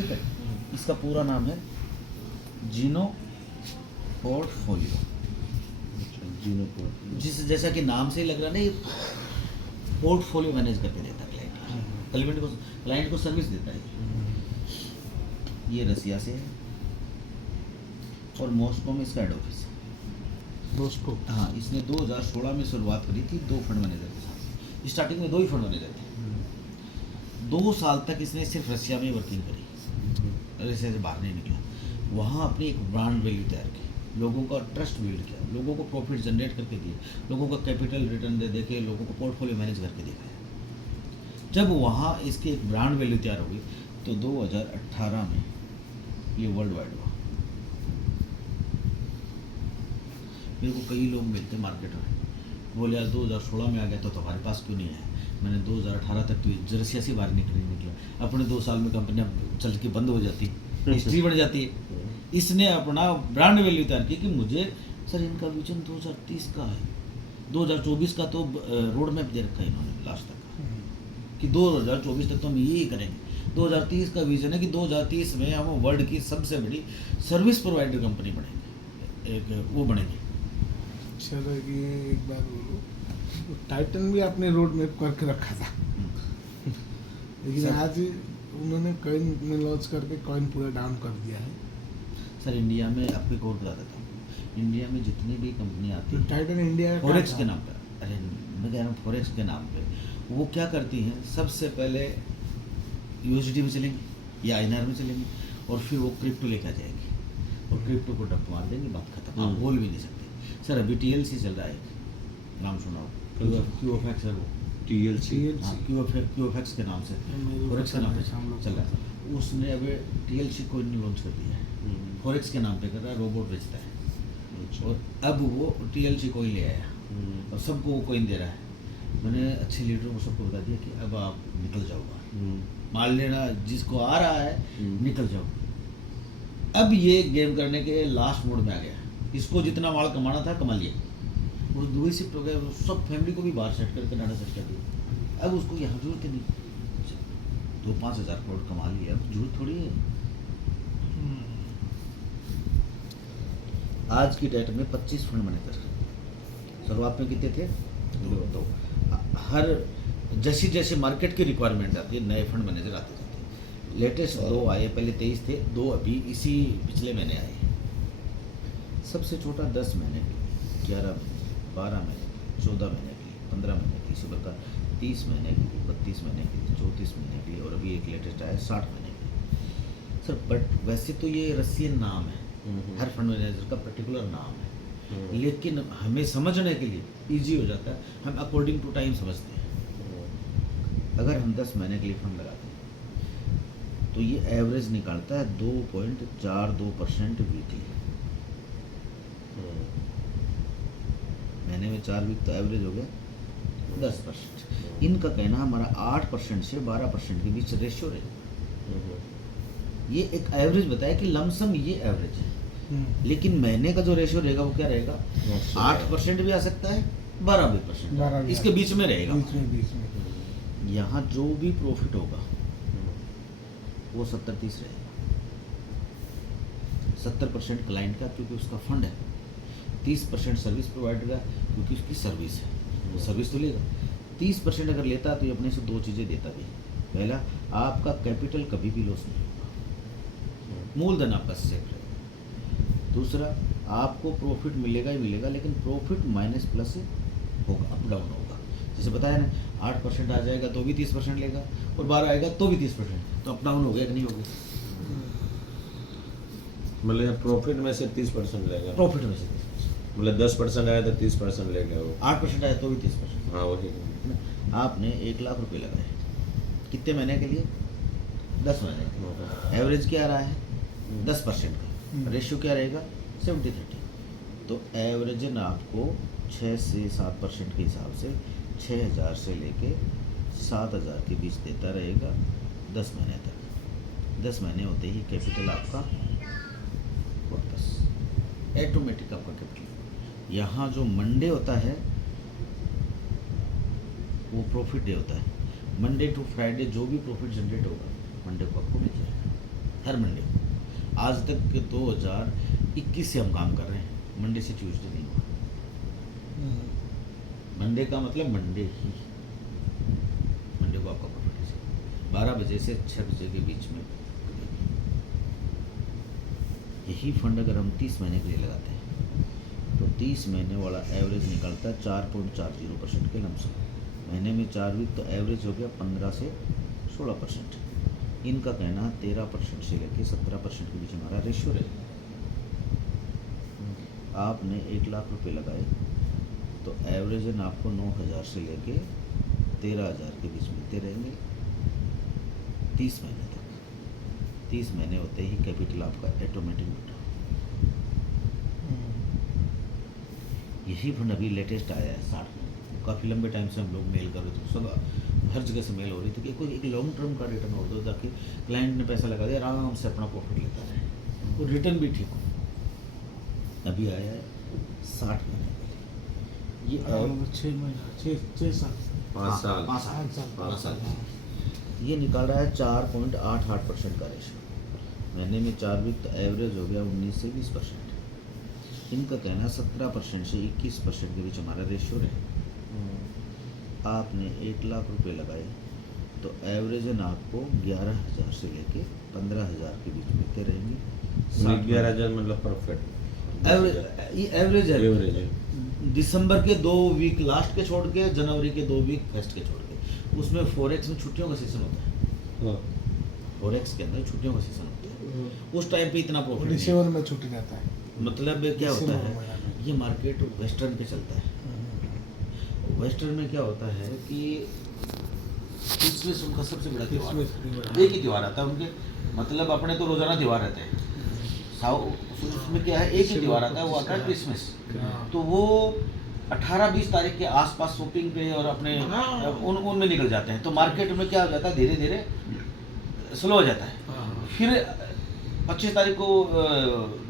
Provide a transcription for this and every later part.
ठीक है। इसका पूरा नाम है जीनो पोर्टफोलियो। जीनो पोर्टफोलियो। जैसा कि नाम से ही लग रहा नहीं, पोर्टफोलियो मैनेज करके देता है क्लाइंट को सर्विस देता है। ये रसिया से है और मॉस्को में इसका हेड ऑफिस है। मॉस्को। हाँ, इसने 2016 में शुरुआत करी थी 2 फंड मैनेजर के साथ। स्टार्टिंग में 2 ही फंड मैनेजर थे। 2 साल तक इसने सिर्फ रसिया में वर्किंग करी, रसिया से बाहर नहीं निकला। वहाँ अपनी एक ब्रांड वैल्यू तैयार की, लोगों का ट्रस्ट बिल्ड किया, लोगों को प्रॉफिट जनरेट करके दिए, लोगों का कैपिटल रिटर्न दे के लोगों को पोर्टफोलियो मैनेज करके दिखाया। जब वहाँ इसकी एक ब्रांड वैल्यू तैयार हो गई तो 2018 में ये वर्ल्ड वाइड हुआ। मेरे को कई लोग मिलते मार्केट में, बोले यार 2016 में आ गया तो तुम्हारे पास क्यों नहीं है। मैंने 2018 तक तो रसिया से बाहर निकला, अपने 2 साल में कंपनियां चल के बंद हो जाती, हिस्ट्री बढ़ जाती है। इसने अपना ब्रांड वैल्यू तैयार की कि मुझे सर इनका विजन 2030 का है, 2024 का तो रोड मैप दे रखा है इन्होंने लास्ट तक कि 2024 तक तो हम यही करेंगे। 2030 का विजन है कि 2030 में हम वर्ल्ड की सबसे बड़ी सर्विस प्रोवाइडर कंपनी बनेंगे, एक वो बनेंगे। चलो ये एक बार बोलो, टाइटन भी आपने रोड मैप करके रखा था, लेकिन आज उन्होंने कॉइन में लॉन्च करके कॉइन पूरा डाउन कर दिया है। सर इंडिया में आपको एक और बता देता हूँ, इंडिया में जितनी भी कंपनी आती है टाइटन इंडिया का फॉरेक्स के नाम पर, अरे मैं कह रहा हूँ फॉरेक्स के नाम पे वो क्या करती हैं, सबसे पहले यूएसडी में चलेंगी या आईएनआर में चलेंगी और फिर वो क्रिप्टो लेके आ जाएगी और क्रिप्टो को डंप मार देंगे, बात खत्म। आप बोल भी नहीं सकते। सर अभी टीएलसी चल रहा है, नाम सुना हो, क्यूएफएक्स है वो, टीएलसी क्यूएफएक्स के नाम से, फॉरेक्स के नाम पे चल रहा है। उसने अभी टीएलसी कोइन लॉन्च कर दिया है, फॉरेक्स के नाम पे कर रहा है, रोबोट बेचता है और अब वो टीएलसी कोइन ले आया और सबको वो कोइन दे रहा है। मैंने अच्छे लीडरों को सबको बता दिया कि अब आप निकल जाओ, मान लेना जिसको आ रहा है निकल जाओ। अब ये गेम करने के लास्ट मोड में आ गया, इसको जितना माल कमाना था कमा लिया, वो दुबई शिफ्ट हो गया, सब फैमिली को भी बाहर सेट कर कनाडा सेट कर दिया। अब उसको यहाँ जरूरत ही नहीं, 2-5 हज़ार करोड़ कमा लिया, अब जरूरत थोड़ी है। आज की डेट में 25 फंड मैनेजर, शुरुआत में कितने थे? 2। हर जैसी जैसे मार्केट की रिक्वायरमेंट आती है नए फंड मैनेजर आते जाते हैं। लेटेस्ट 2 आए, पहले 23 थे, 2 अभी इसी पिछले महीने आए। सबसे छोटा 10 महीने के लिए, 11 महीने, 12 महीने, 14 महीने के लिए, 15 महीने के लिए, इसी प्रकार 30 महीने के लिए, 32 महीने के लिए, 34 महीने के लिए और अभी एक लेटेस्ट आया 60 महीने के लिए। सर बट वैसे तो ये रसियन नाम है, हर फंड मैनेजर का पर्टिकुलर नाम है, लेकिन हमें समझने के लिए इजी हो जाता है, हम अकॉर्डिंग टू टाइम समझते हैं। अगर हम 10 महीने के लिए फंड लगाते हैं तो ये एवरेज निकालता है 2.42% वीकली। महीने में 4 वीक तो एवरेज हो गया 10%। इनका कहना हमारा 8% से 12% के बीच रेशियो रहेगा। ये एक एवरेज बताया कि लमसम ये एवरेज है, लेकिन महीने का जो रेशियो रहेगा वो क्या रहेगा? 8% भी आ सकता है, 12%, इसके बीच में रहेगा। यहाँ जो भी प्रॉफिट होगा वो 70-30 रहेगा। 70% क्लाइंट का क्योंकि उसका फंड है, 30% सर्विस प्रोवाइडर का क्योंकि उसकी सर्विस है, वो सर्विस तो लेगा। 30% अगर लेता तो ये अपने से 2 चीज़ें देता भी। पहला, आपका कैपिटल कभी भी लॉस नहीं होगा, मूलधन आपका सेफ रहेगा। दूसरा, आपको प्रॉफिट मिलेगा ही मिलेगा, लेकिन प्रॉफिट माइनस प्लस होगा, अप डाउन होगा। जैसे बताया ना, 8% आ जाएगा तो भी 30% लेगा और 12 आएगा तो भी 30%, तो अप डाउन हो गया कि नहीं हो गया? मतलब प्रॉफिट में से 30% लेगा, प्रॉफिट में से 30%, मतलब 10% आया तो 30% लेगा वो, 8% आया तो भी 30%। हाँ वही। आपने 1 लाख रुपए लगाए, कितने महीने के लिए? 10 महीने के लिए। एवरेज क्या आ रहा है? 10% का। रेशियो क्या रहेगा? 70-30। तो एवरेजन आपको 6 से 7% के हिसाब से 6,000 से लेके 7,000 के बीच देता रहेगा 10 महीने तक। 10 महीने होते ही कैपिटल आपका वापस ऑटोमेटिक आपका कैपिटल। यहाँ जो मंडे होता है वो प्रॉफिट डे होता है। मंडे टू फ्राइडे जो भी प्रॉफिट जनरेट होगा मंडे को आपको मिल जाएगा। हर मंडे को। आज तक के 2021 से हम काम कर रहे हैं, मंडे से ट्यूसडे नहीं हुआ। मंडे का मतलब मंडे ही, मंडे को आपका प्रॉफिट है 12 बजे से 6 बजे के बीच में। यही फंड अगर हम 30 महीने के लिए लगाते हैं तो 30 महीने वाला एवरेज निकलता है 4.40% के लमसम। महीने में 4 वीक तो एवरेज हो गया 15 से 16%। इनका कहना 13% से लेकर 17% के बीच हमारा रेशियो रहेगा। आपने 1 लाख रुपए लगाए तो एवरेजन आपको 9,000 से लेके 13,000 के बीच मिलते रहेंगे 30 महीने तक। 30 महीने होते ही कैपिटल आपका ऑटोमेटिक बढ़ा। यही फंड अभी लेटेस्ट आया है 60 में। काफ़ी लंबे टाइम से हम लोग मेल कर रहे थे, सब हर जगह से मेल हो रही थी कि कोई एक लॉन्ग टर्म का रिटर्न हो दो ताकि क्लाइंट ने पैसा लगा दिया आराम से अपना प्रॉफिट लेता रहे, तो रिटर्न भी ठीक हो। अभी आया है 60 महीने ये 6 महीना 6 साल 5 साल 5 साल 5 साल ये निकाल रहा है 4.88% का रेशो। महीने में 4 वीक तो एवरेज हो गया 19 से 20%। इनका कहना 17% से 21% के बीच हमारा रेशियो रहे। आपने 1 लाख रुपए लगाए तो एवरेजन आपको 11,000 से लेके 15,000 के बीच मिलते रहेंगे। 11,000 मतलब परफेक्ट ये एवरेज है। एवरेज है। दिसंबर के 2 वीक लास्ट के छोड़ के, जनवरी के 2 वीक फर्स्ट के छोड़ के। उसमें फॉरेक्स में छुट्टियों का सीजन होता है। हाँ। फॉरेक्स के अंदर छुट्टियों का सीजन होता है। उस टाइम पे इतना प्रॉफिट नहीं। दिसंबर में छुट्टी रहता है। मतलब क्या होता दिसंबर है, महीना। ये मार्केट वेस्टर्न पे चलता है। वेस्टर्न में क्या होता है कि क्रिसमस उनका सबसे बड़ा त्योहार है। क्रिसमस एक ही त्यौहार आता है उनके, मतलब अपने तो रोजाना त्यौहार रहते हैं। उसमें क्या है, एक ही त्यौहार आता है, वो आता है क्रिसमस। तो वो 18-20 तारीख के आसपास शॉपिंग पे और अपने उनमें निकल जाते हैं। तो मार्केट में क्या हो जाता है, धीरे धीरे स्लो हो जाता है। फिर 25 तारीख को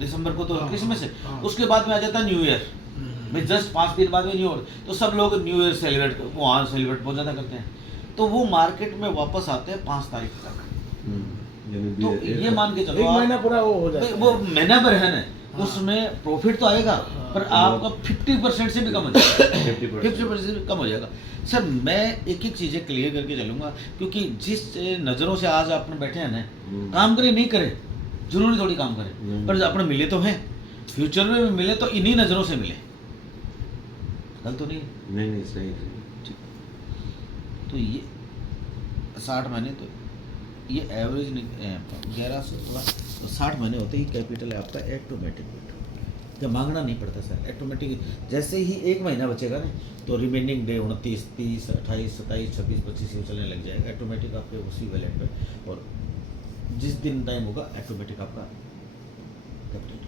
दिसंबर को तो क्रिसमस है, उसके बाद में आ जाता है न्यू ईयर में। जस्ट 5 दिन बाद में न्यू ईयर, तो सब लोग न्यू ईयर सेलिब्रेट वहाँ सेलिब्रेट बहुत ज़्यादा करते हैं। तो वो मार्केट में वापस आते हैं 5 तारीख तक। तो ये मान के चलो 1 महीना पूरा वो हो जाता है। वो महीना भर है ना, उसमें प्रॉफिट तो आएगा पर आपका 50% से भी कम हो जाएगा। 50% से भी कम हो जाएगा। सर मैं एक एक चीज़ें क्लियर करके चलूँगा, क्योंकि जिस नज़रों से आज आपने बैठे हैं ना, काम करें नहीं करें जरूरी थोड़ी काम करें, पर अपने मिले तो हैं, फ्यूचर में भी मिले तो इन्हीं नज़रों से मिले। गलत तो नहीं? नहीं सही। तो ये 60 महीने तो ये एवरेज 11 से 60 महीने होते ही कैपिटल है आपका ऑटोमेटिक क्या मांगना नहीं पड़ता सर, ऑटोमेटिक। जैसे ही 1 महीना बचेगा ना तो रिमेनिंग डे 29, 30, 28, 27, 26, 25 ये चलने लग जाएगा ऑटोमेटिक आपके उसी वैलेट पे। और जिस दिन टाइम होगा ऑटोमेटिक आपका कैपिटल।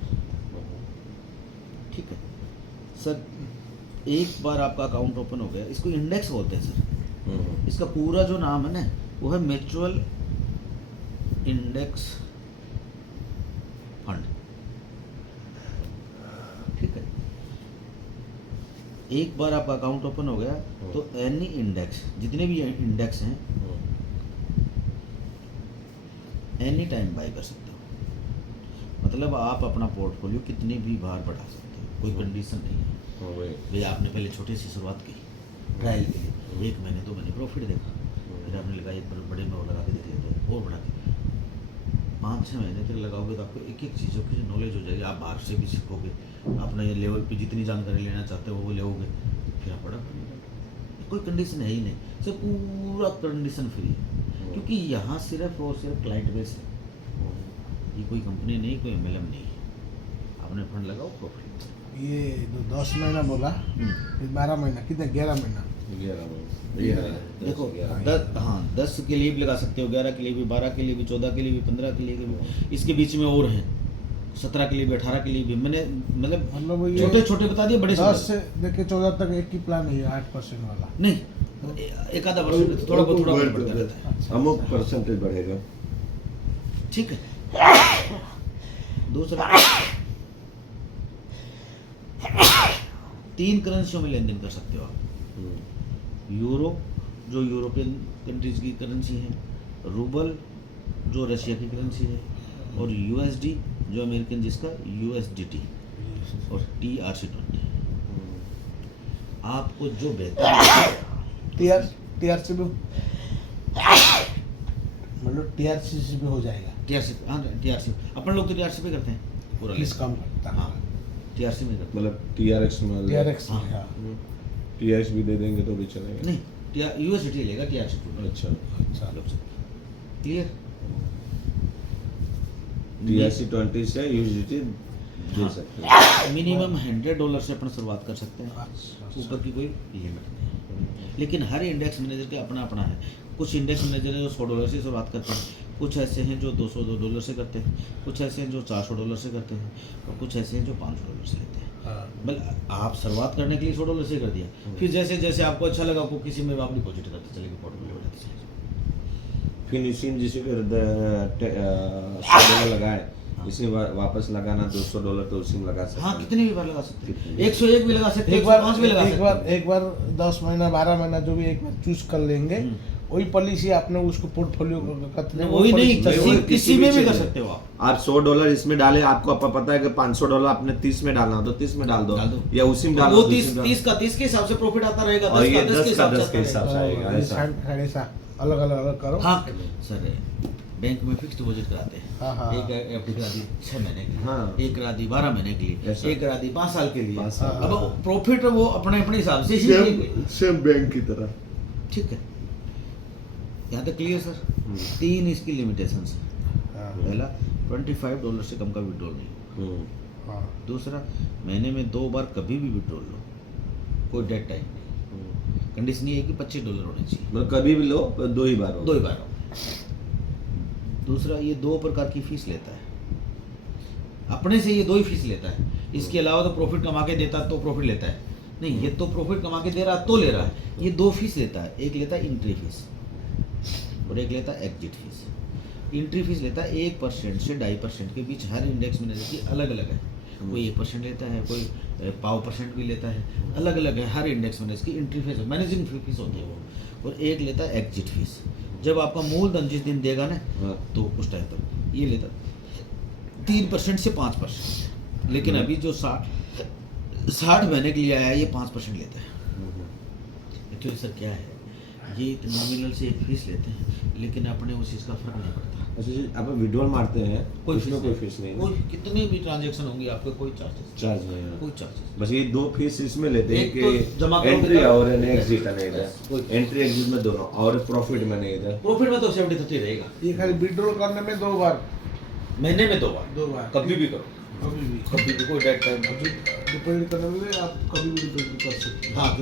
ठीक है सर, एक बार आपका अकाउंट ओपन हो गया, इसको इंडेक्स बोलते हैं सर। इसका पूरा जो नाम है ना वो है म्यूचुअल इंडेक्स फंड। ठीक है, एक बार आपका अकाउंट ओपन हो गया तो एनी इंडेक्स, जितने भी इंडेक्स हैं एनी टाइम बाय कर सकते हो। मतलब आप अपना पोर्टफोलियो कितनी भी बार बढ़ा सकते हो, कोई कंडीशन नहीं है। भैया आपने पहले छोटे से शुरुआत की ट्रायल के लिए, 1 महीने तो मैंने प्रॉफिट देखा, फिर आपने लगा एक बड़े में और लगा के देख लेते हैं और बढ़ा के 5-6 महीने तक लगाओगे तो आपको एक एक चीज़ों की नॉलेज हो जाएगी। आप बाहर से भी सीखोगे, अपने ये लेवल पे जितनी जानकारी लेना चाहते हो वो लोगे, फिर आप बड़ा बनेगा। कोई कंडीशन है ही नहीं, सिर्फ पूरा कंडीशन फ्री है, क्योंकि यहाँ सिर्फ और सिर्फ क्लाइंट बेस है। ये कोई कंपनी नहीं, कोई MLM नहीं है। आपने फंड लगाओ प्रॉफिट। ये जो 10 महीना बोला, फिर 12 महीना, कितने 11 महीना। 11 देखो 10 के लिए भी लगा सकते हो, 11 के लिए भी, 12 के लिए भी, 14 के लिए भी, 15 के लिए भी, इसके बीच में और हैं 17 के लिए भी, 18 के लिए भी। मैंने मतलब ये छोटे छोटे बता दिए, बड़े 10 से लेके 14 तक एक ही प्लान है 8% वाला। नहीं, एक आधा परसेंट थोड़ा बहुत बढ़ता रहता है। अमुक परसेंटेज बढ़ेगा। ठीक है। दूसरा 3 करेंसियों में लेन देन कर सकते हो आप। यूरो जो यूरोपियन कंट्रीज की करेंसी है, रूबल जो रशिया की करेंसी है, और यूएसडी जो अमेरिकन जिसका यूएसडीटी और TRC20 आपको जो बेहतर TRC भी मतलब TRC भी हो जाएगा, TRC अपन लोग तो TRC पे करते हैं पूरा फीस कम करता है। हाँ TRC में करते हैं मतलब TRX में TRX में, हाँ। हाँ। TRX भी दे देंगे तो भी चलेगा। नहीं यूएसडीटी लेगा TRC20 अच्छा, अच्छा क्लियर TRC20 से USDT दे सकते हैं। मिनिमम $100 से अपन शुरुआत कर सकते हैं, अच्छा, ऊपर की कोई लिमिट नहीं। लेकिन हर इंडेक्स मैनेजर का अपना अपना है। कुछ इंडेक्स मैनेजर हैं जो $100 से शुरुआत करते हैं, कुछ ऐसे हैं जो $202 से करते हैं, कुछ ऐसे हैं जो $400 से करते हैं और कुछ ऐसे हैं जो $500 से लेते हैं। हाँ। मतलब आप शुरुआत करने के लिए $100 से कर दिया, फिर जैसे जैसे आपको अच्छा लगा आपको किसी में आप डिपॉजिट करते चलेंगे, पोर्टफोलियो बढ़ाते चलेंगे। फिनिशिंग जिसे फिर $100 लगाए, इसे वापस लगाना $200 तो उसी में लगा सकते हाँ हैं। कितने भी बार लगा सकते हैं, कितने? 101 भी लगा सकते हैं, 105 भी लगा सकते हैं। एक बार 10 महीना 12 महीना जो भी एक बार चूज कर लेंगे, वही पॉलिसी आपने उसको पोर्टफोलियो करते वही नहीं, वही किसी में भी चीज़ कर है। सकते हो आप। आप $100 इसमें डाले, आपको पता है कि $500 आपने 30 में डालना तो 30 में डाल दो, डाल दो। या उसी में डाल वो दो, 30 का 30 के हिसाब से प्रॉफिट आता रहेगा, और 10 ये का 10 के 10 का हिसाब 10 के से हिसाब से आएगा, ऐसा। अलग अलग करो। हाँ सर, बैंक में फिक्स डिपॉजिट कराते हैं। हाँ, हाँ, एक एफडी करा दी 6 महीने के लिए, हाँ। एक करा दी 12 महीने के लिए, ऐसा। एक करा दी 5 साल के लिए। 5 साल। अब प्रॉफिट वो अपने अपने हिसाब से ही देंगे। सेम बैंक की तरह। ठीक है, यहाँ तक क्लियर सर। 3 इसकी लिमिटेशंस है। हाँ, पहला $25 से कम का विड्रॉल नहीं। हाँ, दूसरा, महीने में 2 बार कभी भी विड्रॉल लो, कोई डेड टाइम नहीं। कंडीशन ये है कि $25 होने चाहिए, मतलब कभी भी लो, 2 ही बार हो। 2 ही बार हो। दूसरा, ये 2 प्रकार की फीस लेता है, अपने से ये 2 ही फीस लेता है। इसके अलावा तो प्रॉफिट कमा के देता तो प्रॉफिट लेता है नहीं, ये तो प्रॉफिट कमा के दे रहा तो ले रहा है। ये 2 फीस लेता है, एक लेता है एंट्री फीस और एक लेता है एग्जिट फीस। एंट्री फीस लेता है 1% से 2.5% के बीच। हर इंडेक्स मैनेजर की अलग अलग है, कोई 1% लेता है, कोई 0.5% भी लेता है, अलग अलग है। हर इंडेक्स मैनेजर की एंट्री फीस, मैनेजिंग फीस होती है वो। और एक लेता है एग्जिट फीस, जब आपका मूलधन जिस दिन देगा ना हाँ। तो उस टाइम तक ये लेता 3% से 5%। लेकिन अभी जो 60 महीने के लिए आया है ये 5% लेता है। एक्चुअली सर क्या है, ये नॉमिनल से एक फीस लेते हैं, लेकिन अपने उस चीज़ का फर्क नहीं पड़ता। अच्छा जी, आप विड्रॉल मारते हैं, कोई उसमें फीस कोई नहीं, फीस नहीं है, कोई कितने भी ट्रांजेक्शन होंगी आपके कोई चार्जेस, चार्ज नहीं है। कोई चार्जेस। बस ये 2 फीस इसमें लेते हैं एक तो कि जमा करोगे एंट्री तब- और एग्जिट है बस, कोई- इधर, एंट्री एग्जिट में दोनों, और प्रॉफिट में नहीं इधर। प्रॉफिट में तो 70-30 रहेगा, ये खाली विड्रॉल करने में 2 बार, महीने में 2 बार, 2 बार कभी भी करो, कभी भी कभी भी कोई डेट टाइम। डिपॉजिट करने में आप कभी भी डिपॉजिट कर सकते हैं। हाँ